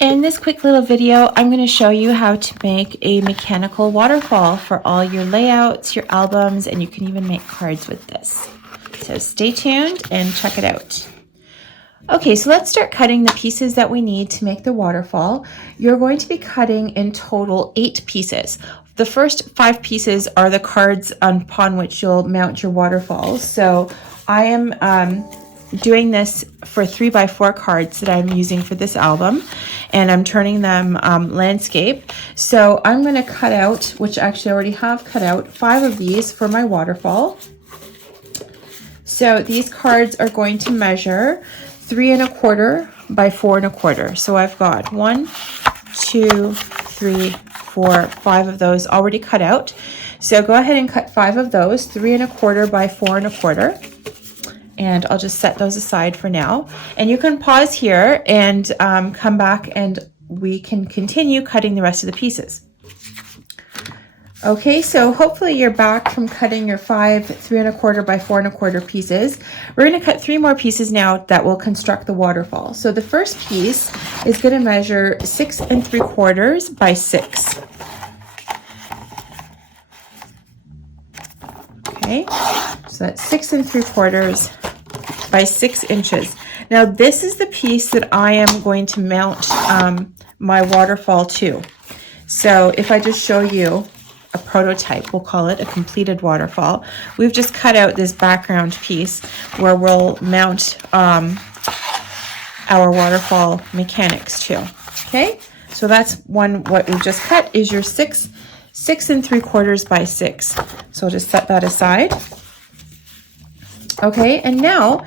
In this quick little video, I'm going to show you how to make a mechanical waterfall for all your layouts, your albums, and you can even make cards with this. So stay tuned and check it out. Okay, so let's start cutting the pieces that we need to make the waterfall. You're going to be cutting in total 8 pieces. The first 5 pieces are the cards upon which you'll mount your waterfalls. So I am doing this for 3x4 cards that I'm using for this album, and I'm turning them landscape. So I'm going to cut out, which actually I already have cut out, 5 of these for my waterfall. So these cards are going to measure 3 1/4 by 4 1/4. So I've got 1, 2, 3, 4, 5 of those already cut out. So go ahead and cut 5 of those, 3 1/4 by 4 1/4. And I'll just set those aside for now. And you can pause here and come back and we can continue cutting the rest of the pieces. Okay, so hopefully you're back from cutting your 5 3 1/4 by 4 1/4 pieces. We're going to cut 3 more pieces now that will construct the waterfall. So the first piece is going to measure 6 3/4 by 6. Okay, so that's 6 3/4 by 6 inches. Now this is the piece that I am going to mount my waterfall to. So if I just show you a prototype, we'll call it a completed waterfall. We've just cut out this background piece where we'll mount our waterfall mechanics to. Okay, so that's what we've just cut is your 6 3/4 by 6. So I'll just set that aside. Okay, and now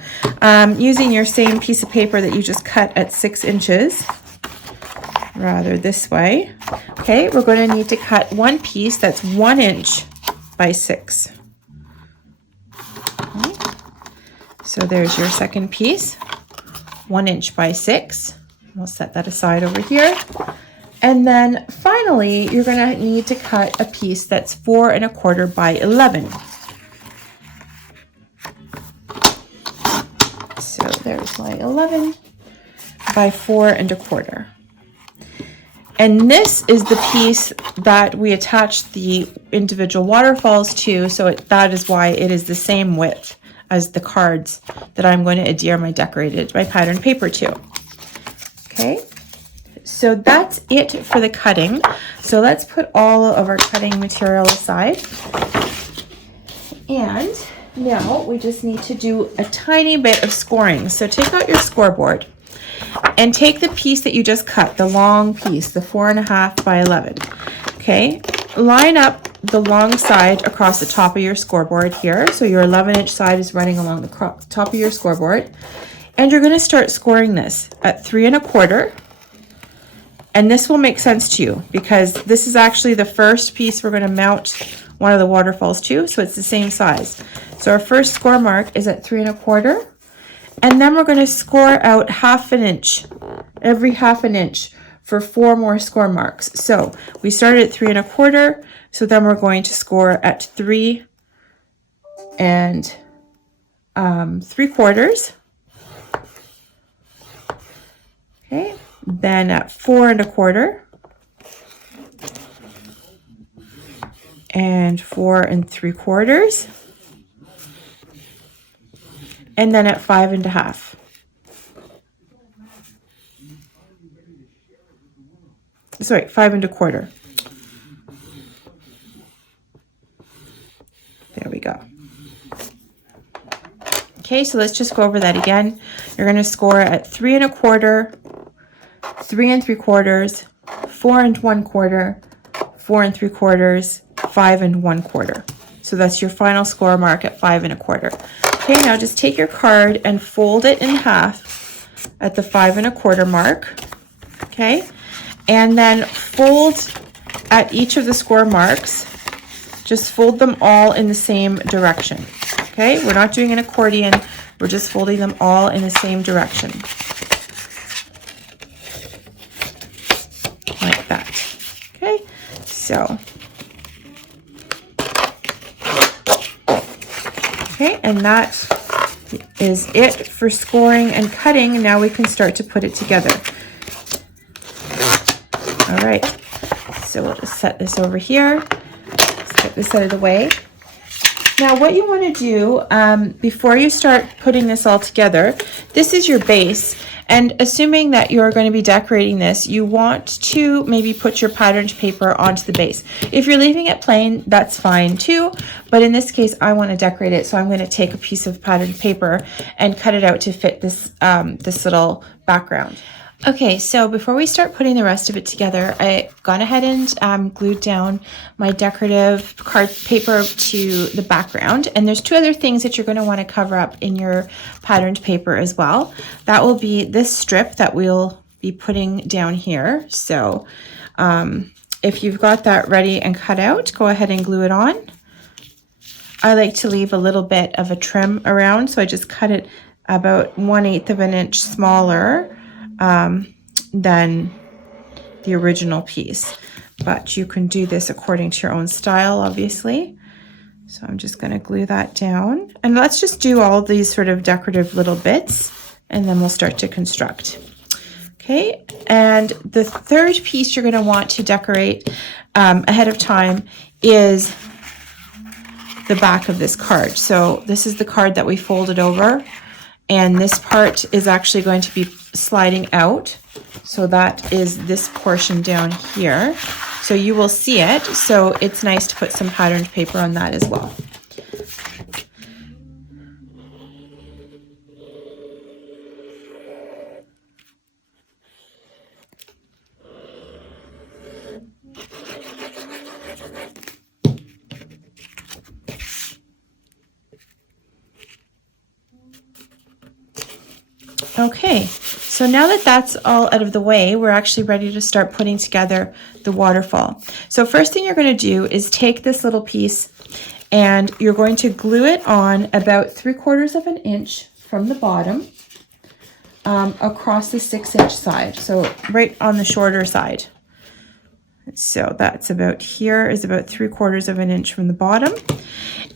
using your same piece of paper that you just cut at 6 inches, rather this way, okay, we're going to need to cut one piece that's 1 inch by 6. Okay. So there's your second piece, 1 inch by 6. We'll set that aside over here. And then finally, you're going to need to cut a piece that's 4 1/4 by 11. So there's my 11 by 4 1/4. And this is the piece that we attach the individual waterfalls to, so that is why it is the same width as the cards that I'm going to adhere my pattern paper to. Okay, so that's it for the cutting. So let's put all of our cutting material aside. And now we just need to do a tiny bit of scoring. So take out your scoreboard and take the piece that you just cut, the long piece, the 4 1/2 by 11. Okay, line up the long side across the top of your scoreboard here. So your 11-inch side is running along the top of your scoreboard. And you're going to start scoring this at 3 1/4. And this will make sense to you because this is actually the first piece we're going to mount one of the waterfalls to, so it's the same size. So our first score mark is at 3 1/4. And then we're going to score out 1/2 inch, every 1/2 inch for 4 more score marks. So we started at 3 1/4, so then we're going to score at 3 3/4. Okay, then at 4 1/4, and 4 3/4. And then at 5 1/2. Sorry, 5 1/4. There we go. Okay, so let's just go over that again. You're going to score at 3 1/4, 3 3/4, 4 1/4, 4 3/4, 5 1/4. So that's your final score mark at 5 1/4. Okay, now just take your card and fold it in half at the 5 1/4 mark. Okay, and then fold at each of the score marks. Just fold them all in the same direction. Okay, we're not doing an accordion. We're just folding them all in the same direction. Like that. Okay, so. Okay, and that is it for scoring and cutting. Now we can start to put it together. All right, so we'll just set this over here. Let's get this out of the way. Now what you want to do before you start putting this all together, this is your base, and assuming that you're going to be decorating this, you want to maybe put your patterned paper onto the base. If you're leaving it plain, that's fine too, but in this case I want to decorate it, so I'm going to take a piece of patterned paper and cut it out to fit this, this little background. Okay, so before we start putting the rest of it together, I've gone ahead and glued down my decorative card paper to the background. And there's two other things that you're going to want to cover up in your patterned paper as well. That will be this strip that we'll be putting down here. So if you've got that ready and cut out, go ahead and glue it on. I like to leave a little bit of a trim around, so I just cut it about 1/8 of an inch smaller than the original piece, but you can do this according to your own style, obviously. So I'm just going to glue that down, and let's just do all these sort of decorative little bits, and then we'll start to construct. Okay, and the third piece you're going to want to decorate ahead of time is the back of this card. So this is the card that we folded over, and this part is actually going to be sliding out. So that is this portion down here. So you will see it. So it's nice to put some patterned paper on that as well. Okay, so now that that's all out of the way, we're actually ready to start putting together the waterfall. So first thing you're going to do is take this little piece and you're going to glue it on about 3/4 of an inch from the bottom across the 6-inch side, so right on the shorter side. So that's about here is about 3/4 of an inch from the bottom.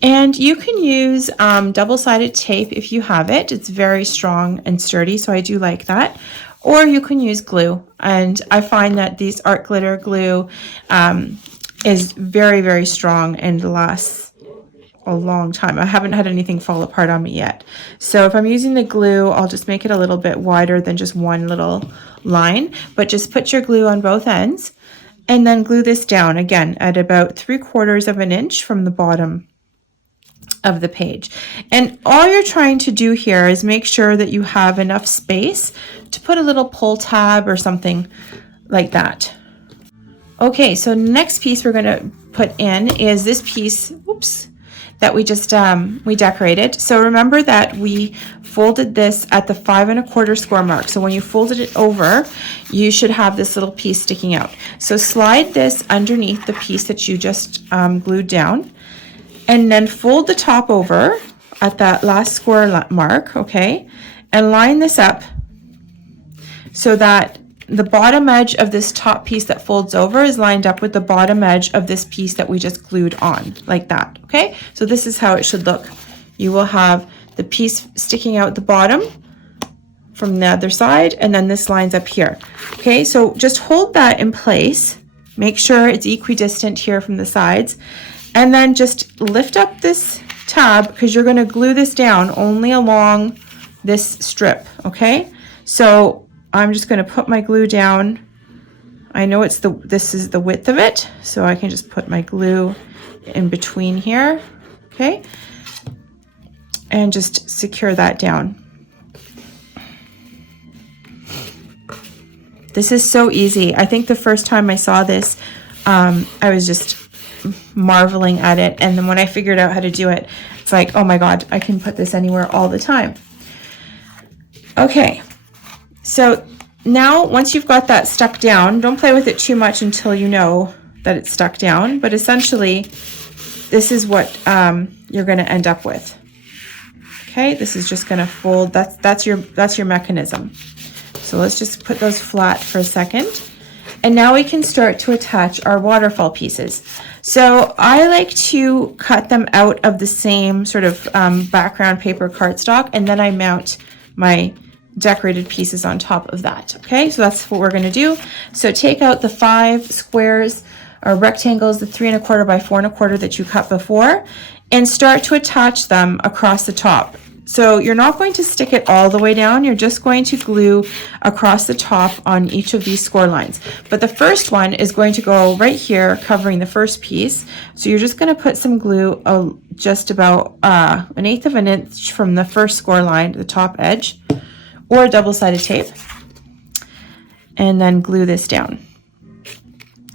And you can use double-sided tape if you have it. It's very strong and sturdy, so I do like that. Or you can use glue. And I find that these art glitter glue is very, very strong and lasts a long time. I haven't had anything fall apart on me yet. So if I'm using the glue, I'll just make it a little bit wider than just one little line. But just put your glue on both ends and then glue this down again at about 3/4 of an inch from the bottom of the page. And all you're trying to do here is make sure that you have enough space to put a little pull tab or something like that. Okay, so next piece we're going to put in is this piece, oops, that we just we decorated. So remember that we folded this at the 5 1/4 score mark. So when you folded it over, you should have this little piece sticking out. So slide this underneath the piece that you just glued down, and then fold the top over at that last score mark, okay? And line this up so that the bottom edge of this top piece that folds over is lined up with the bottom edge of this piece that we just glued on, like that, okay? So this is how it should look. You will have the piece sticking out the bottom from the other side, and then this lines up here, okay? So just hold that in place. Make sure it's equidistant here from the sides. And then just lift up this tab because you're going to glue this down only along this strip, okay? So I'm just going to put my glue down. I know this is the width of it, so I can just put my glue in between here, okay? And just secure that down. This is so easy. I think the first time I saw this, I was just marveling at it, and then when I figured out how to do it, it's like, oh my god, I can put this anywhere all the time. Okay, so now once you've got that stuck down, don't play with it too much until you know that it's stuck down, but essentially this is what you're going to end up with. Okay, this is just going to fold. That's your mechanism. So let's just put those flat for a second. And now we can start to attach our waterfall pieces. So I like to cut them out of the same sort of background paper cardstock, and then I mount my decorated pieces on top of that. Okay, so that's what we're going to do. So take out the 5 squares or rectangles, the 3 1/4 by 4 1/4 that you cut before, and start to attach them across the top. So you're not going to stick it all the way down, you're just going to glue across the top on each of these score lines. But the first one is going to go right here, covering the first piece. So you're just going to put some glue just about 1/8 of an inch from the first score line to the top edge, or double-sided tape, and then glue this down.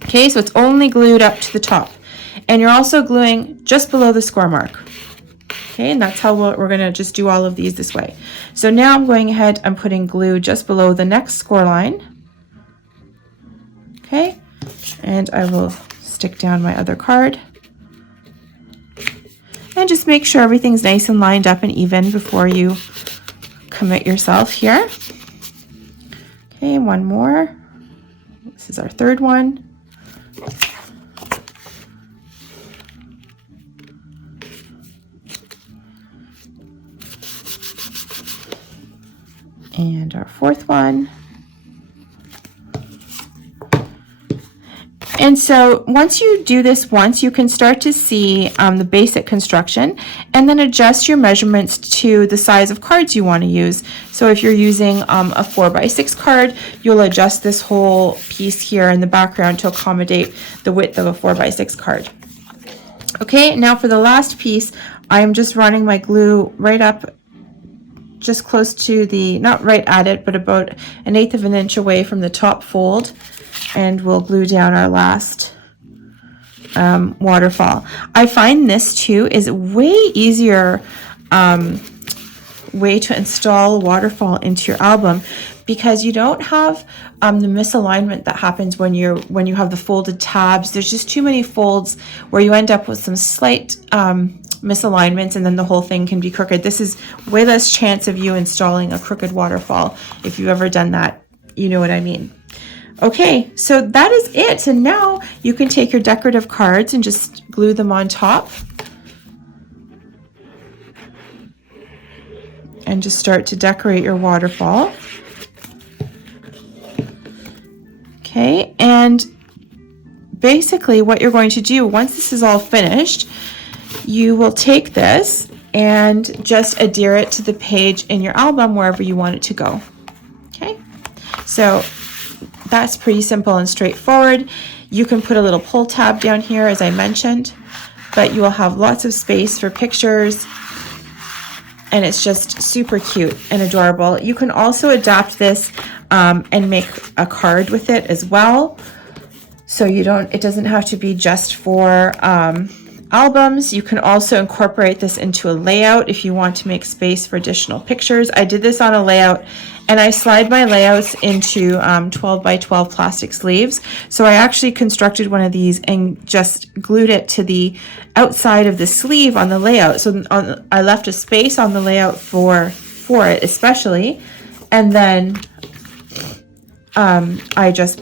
Okay, so it's only glued up to the top. And you're also gluing just below the score mark. Okay, and that's how we're going to just do all of these this way. So now I'm going ahead, I'm putting glue just below the next score line. Okay, and I will stick down my other card. And just make sure everything's nice and lined up and even before you commit yourself here. Okay, one more. This is our third one. And our fourth one. And so once you do this once, you can start to see the basic construction and then adjust your measurements to the size of cards you want to use. So if you're using a 4x6 card, you'll adjust this whole piece here in the background to accommodate the width of a 4x6 card. Okay, now for the last piece, I'm just running my glue right up just close to the, not right at it, but about 1/8 of an inch away from the top fold, and we'll glue down our last waterfall. I find this too is way easier way to install a waterfall into your album, because you don't have the misalignment that happens when you have the folded tabs. There's just too many folds where you end up with some slight misalignments, and then the whole thing can be crooked. This is way less chance of you installing a crooked waterfall. If you've ever done that, you know what I mean. Okay, so that is it. And now you can take your decorative cards and just glue them on top. And just start to decorate your waterfall. Okay, and basically what you're going to do once this is all finished, you will take this and just adhere it to the page in your album wherever you want it to go. Okay, so that's pretty simple and straightforward. You can put a little pull tab down here, as I mentioned, but you will have lots of space for pictures, and it's just super cute and adorable. You can also adapt this and make a card with it as well. So it doesn't have to be just for albums. You can also incorporate this into a layout if you want to make space for additional pictures. I did this on a layout, and I slide my layouts into 12 by 12 plastic sleeves. So I actually constructed one of these and just glued it to the outside of the sleeve on the layout. So I left a space on the layout for it especially, and then I just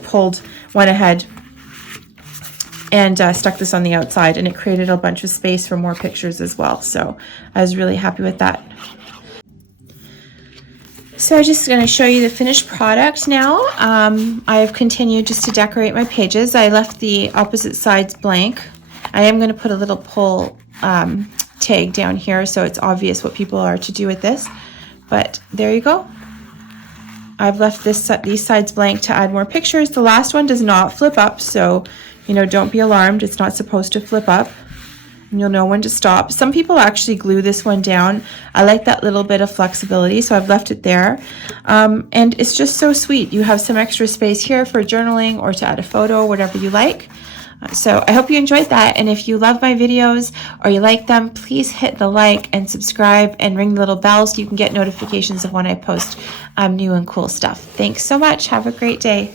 went ahead and stuck this on the outside, and it created a bunch of space for more pictures as well. So I was really happy with that. So I'm just going to show you the finished product now. I've continued just to decorate my pages. I left the opposite sides blank. I am going to put a little pull tag down here so it's obvious what people are to do with this. But there you go. I've left these sides blank to add more pictures. The last one does not flip up, so don't be alarmed. It's not supposed to flip up, and you'll know when to stop. Some people actually glue this one down. I like that little bit of flexibility, so I've left it there. And it's just so sweet. You have some extra space here for journaling or to add a photo, whatever you like. So I hope you enjoyed that, and if you love my videos or you like them, please hit the like and subscribe and ring the little bell so you can get notifications of when I post new and cool stuff. Thanks so much. Have a great day.